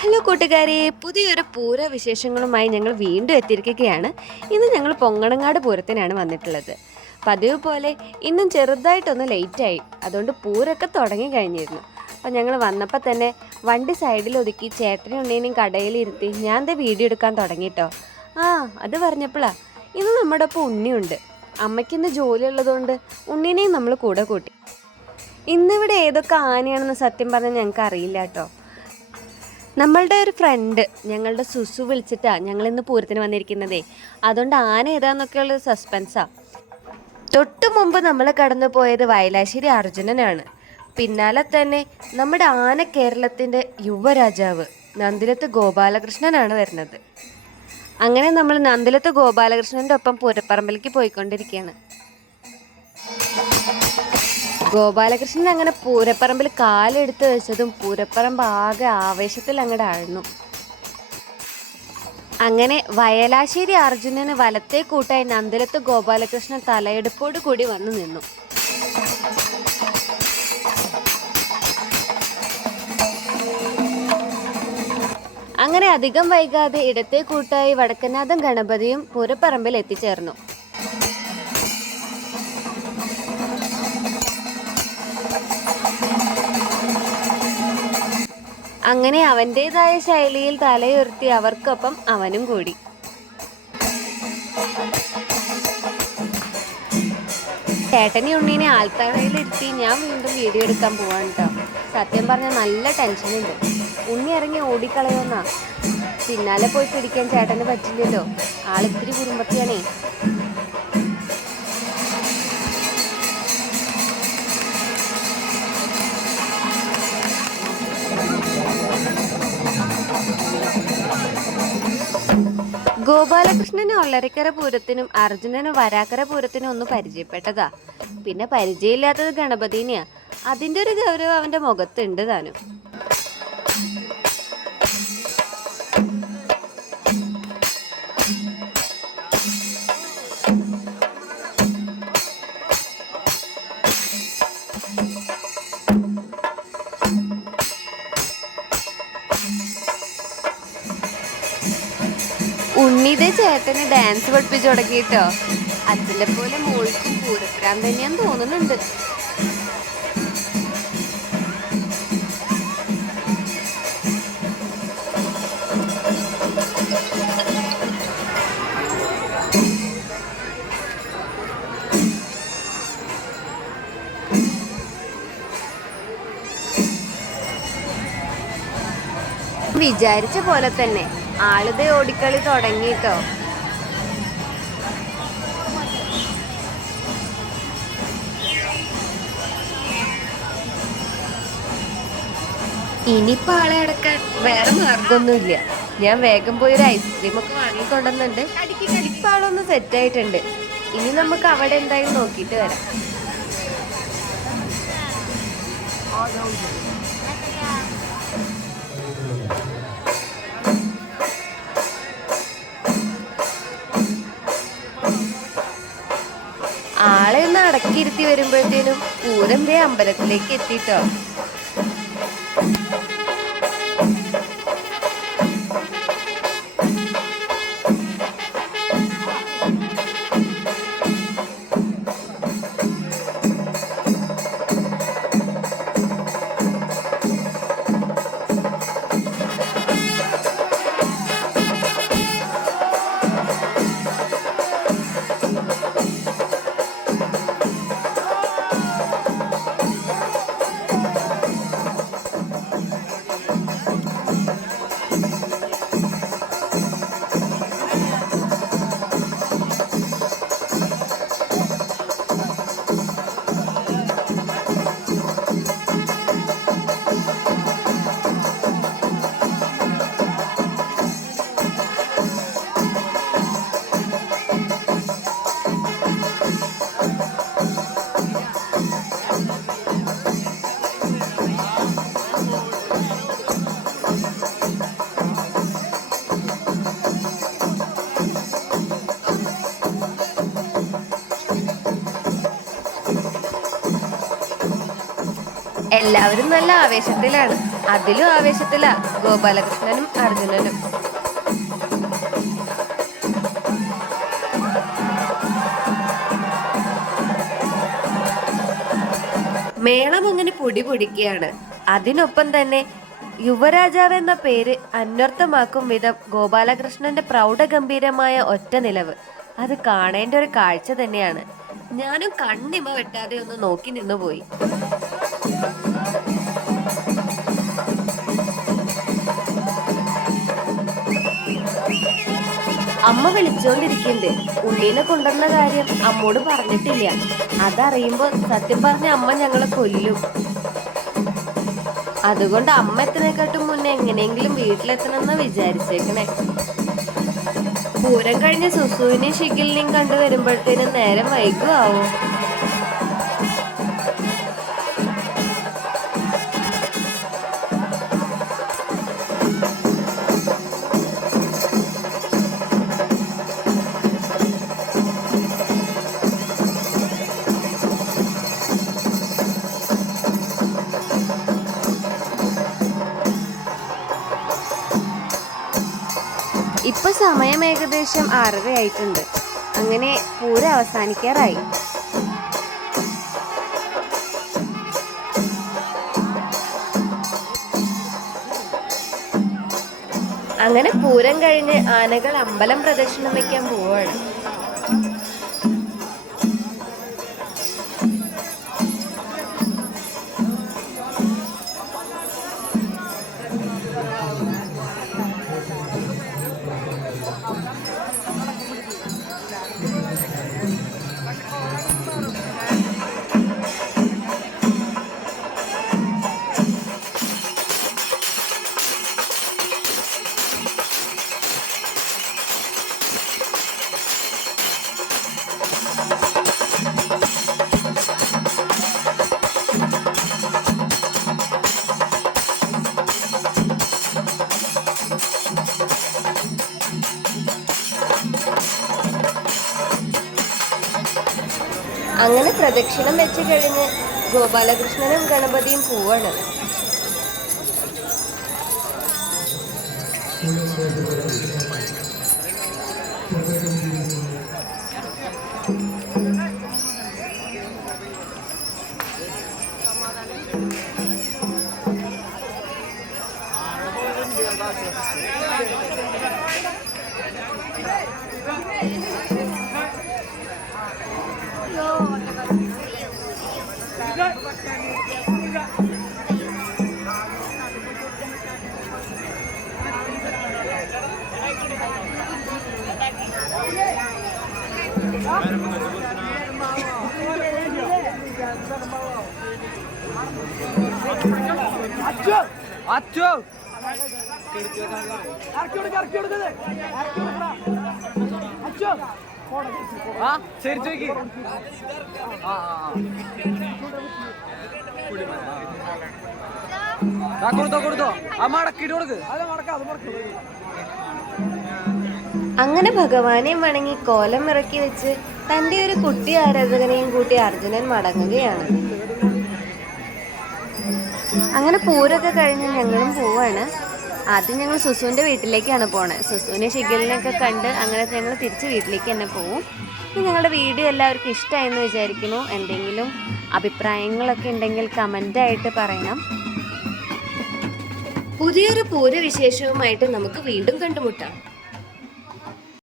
Hello കൂട്ടുകാരെ, പുതിയൊരു പൂര വിശേഷങ്ങളുമായി ഞങ്ങൾ വീണ്ടും എത്തിയിരിക്കുകയാണ്. ഇന്ന് ഞങ്ങൾ പൊങ്ങണങ്ങാട് പൂരത്തിനാണ് വന്നിട്ടുള്ളത്. പതിവ് പോലെ ഇന്നും ചെറുതായിട്ടൊന്ന് ലേറ്റായി, അതുകൊണ്ട് പൂരമൊക്കെ തുടങ്ങി കഴിഞ്ഞിരുന്നു. അപ്പം ഞങ്ങൾ വന്നപ്പോൾ തന്നെ വണ്ടി സൈഡിൽ ഒതുക്കി ചേട്ടനും ഉണ്ണീനെയും കടയിലിരുത്തി ഞാൻ ദേ വീഡിയോ എടുക്കാൻ തുടങ്ങിട്ടോ. അത് പറഞ്ഞപ്പോഴാ ഇന്ന് നമ്മുടെ ഒപ്പം ഉണ്ണിയുണ്ട്. അമ്മയ്ക്കിന്ന് ജോലി ഉള്ളതുകൊണ്ട് ഉണ്ണീനെയും നമ്മൾ കൂടെ കൂട്ടി. ഇന്നിവിടെ ഏതൊക്കെ ആനയാണെന്ന് സത്യം പറഞ്ഞാൽ ഞങ്ങൾക്ക് അറിയില്ല കേട്ടോ. നമ്മളുടെ ഒരു ഫ്രണ്ട് ഞങ്ങളുടെ സുസു വിളിച്ചിട്ടാണ് ഞങ്ങളിന്ന് പൂരത്തിന് വന്നിരിക്കുന്നതേ. അതുകൊണ്ട് ആന ഏതാന്നൊക്കെയുള്ളത് സസ്പെൻസാണ്. തൊട്ടു മുമ്പ് നമ്മൾ കടന്നു പോയത് വയലാശ്ശേരി അർജുനനാണ്. പിന്നാലെ തന്നെ നമ്മുടെ ആന കേരളത്തിൻ്റെ യുവരാജാവ് നന്ദിലത്ത് ഗോപാലകൃഷ്ണനാണ് വരുന്നത്. അങ്ങനെ നമ്മൾ നന്ദിലത്ത് ഗോപാലകൃഷ്ണൻ്റെ ഒപ്പം പൂരപ്പറമ്പിലേക്ക് പോയിക്കൊണ്ടിരിക്കുകയാണ്. ഗോപാലകൃഷ്ണൻ അങ്ങനെ പൂരപ്പറമ്പിൽ കാലെടുത്ത് വെച്ചതും പൂരപ്പറമ്പ് ആകെ ആവേശത്തിൽ അങ്ങോട്ട് ആഴ്ന്നു. അങ്ങനെ വയലാശ്ശേരി അർജുനന് വലത്തെ കൂട്ടായി നന്ദിലത്ത് ഗോപാലകൃഷ്ണൻ തലയെടുപ്പോട് കൂടി വന്നു നിന്നു. അങ്ങനെ അധികം വൈകാതെ ഇടത്തെ കൂട്ടായി വടക്കനാഥൻ ഗണപതിയും പൂരപ്പറമ്പിൽ എത്തിച്ചേർന്നു. അങ്ങനെ അവൻ്റെതായ ശൈലിയിൽ തലയുയർത്തി അവർക്കൊപ്പം അവനും കൂടി. ചേട്ടനെ ഉണ്ണീനെ ആൽത്തറയിലിരുത്തി ഞാൻ വീണ്ടും വീഡിയോ എടുക്കാൻ പോവാണ് കേട്ടോ. സത്യം പറഞ്ഞാൽ നല്ല ടെൻഷനുണ്ട്. ഉണ്ണി ഇറങ്ങി ഓടിക്കളയോന്നാ. പിന്നാലെ പോയി പിടിക്കാൻ ചേട്ടന് പറ്റില്ലല്ലോ, ആളിത്തിരി കുടുംബത്തിയാണേ. ഗോപാലകൃഷ്ണന് ഒള്ളരിക്കര പൂരത്തിനും അർജുനന് വരാക്കര പൂരത്തിനും ഒന്ന് പരിചയപ്പെട്ടതാ. പിന്നെ പരിചയമില്ലാത്തത് ഗണപതിനെയാ. അതിൻ്റെ ഒരു ഗൗരവം അവൻ്റെ മുഖത്തുണ്ട് താനും. ഉണ്ണിയുടെ ചേട്ടന് ഡാൻസ് പഠിപ്പിച്ചു തുടങ്ങിയിട്ടോ. അച്ഛൻ്റെ പോലെ മോൾക്കും പൂരപ്പുരാൻ തന്നെയാന്ന് തോന്നുന്നുണ്ട്. വിചാരിച്ച പോലെ തന്നെ ആളുടെ ഓടിക്കളി തുടങ്ങിട്ടോ. ഇനിയിപ്പോൾ ആളെ അടക്കാൻ വേറെ മാർഗമൊന്നുമില്ല. ഞാൻ വേഗം പോയി ഒരു ഐസ്ക്രീമൊക്കെ വാങ്ങിക്കൊണ്ടുവന്നുണ്ട്. ഇപ്പം ആളൊന്ന് സെറ്റായിട്ടുണ്ട്. ഇനി നമുക്ക് അവിടെ എന്തായാലും നോക്കിയിട്ട് വരാം. ആളെ ഒന്ന് അടക്കിയിരുത്തി വരുമ്പോഴത്തേനും പൂരം അമ്പലത്തിലേക്ക് എത്തിട്ടോ. എല്ലാവരും നല്ല ആവേശത്തിലാണ്. അതിലും ആവേശത്തിലാ ഗോപാലകൃഷ്ണനും അർജുനനും. മേളം അങ്ങനെ പൊടി പൊടിക്കുകയാണ്. അതിനൊപ്പം തന്നെ യുവരാജാവ് എന്ന പേര് അന്വർത്ഥമാക്കും വിധം ഗോപാലകൃഷ്ണന്റെ പ്രൗഢഗംഭീരമായ ഒറ്റ നിലവ് അത് കാണേണ്ട ഒരു കാഴ്ച തന്നെയാണ്. ഞാനും കണ്ണിമ വെട്ടാതെ ഒന്ന് നോക്കി നിന്നുപോയി. അമ്മ വിളിച്ചോണ്ടിരിക്കുന്നുണ്ട്. ഉണ്ണീനെ കൊണ്ടുവന്ന കാര്യം അമ്മോട് പറഞ്ഞിട്ടില്ല. അതറിയുമ്പോ സത്യം പറഞ്ഞ അമ്മ ഞങ്ങളെ കൊല്ലും. അതുകൊണ്ട് അമ്മ എത്തുന്നേക്കാട്ടും മുന്നേ എങ്ങനെയെങ്കിലും വീട്ടിലെത്തണമെന്ന് വിചാരിച്ചേക്കണേ. പൂരം കഴിഞ്ഞ സുസുവിനെയും ഷിഗിലിനെയും കണ്ടു വരുമ്പോഴത്തേനും നേരം വൈകുമാവോ? ഇപ്പൊ സമയം ഏകദേശം 6:30 ആയിട്ടുണ്ട്. അങ്ങനെ പൂരം അവസാനിക്കാറായി. അങ്ങനെ പൂരം കഴിഞ്ഞ് ആനകൾ അമ്പലം പ്രദക്ഷിണം വെക്കാൻ പോവാണ്. അങ്ങനെ പ്രദക്ഷിണം വെച്ച് കഴിഞ്ഞ് ഗോപാലകൃഷ്ണനും ഗണപതിയും പോവാണ്. അങ്ങനെ ഭഗവാനെയും വണങ്ങി കോലം ഇറക്കി വെച്ച് തന്റെ ഒരു കുട്ടി ആരാധകനെയും കൂട്ടി അർജുനൻ മടങ്ങുകയാണ്. അങ്ങനെ പൂരൊക്കെ കഴിഞ്ഞ് ഞങ്ങളും പോവാണ്. ആദ്യം ഞങ്ങൾ സുസുവിൻ്റെ വീട്ടിലേക്കാണ് പോണത്. സുസുവിനെ ഷിഗലിനെയൊക്കെ കണ്ട് അങ്ങനെ ഞങ്ങൾ തിരിച്ച് വീട്ടിലേക്ക് തന്നെ പോവും. ഞങ്ങളുടെ വീഡിയോ എല്ലാവർക്കും ഇഷ്ടമായെന്ന് വിചാരിക്കുന്നു. എന്തെങ്കിലും അഭിപ്രായങ്ങളൊക്കെ ഉണ്ടെങ്കിൽ കമൻ്റായിട്ട് പറയണം. പുതിയൊരു പൂരവിശേഷവുമായിട്ട് നമുക്ക് വീണ്ടും കണ്ടുമുട്ടാം.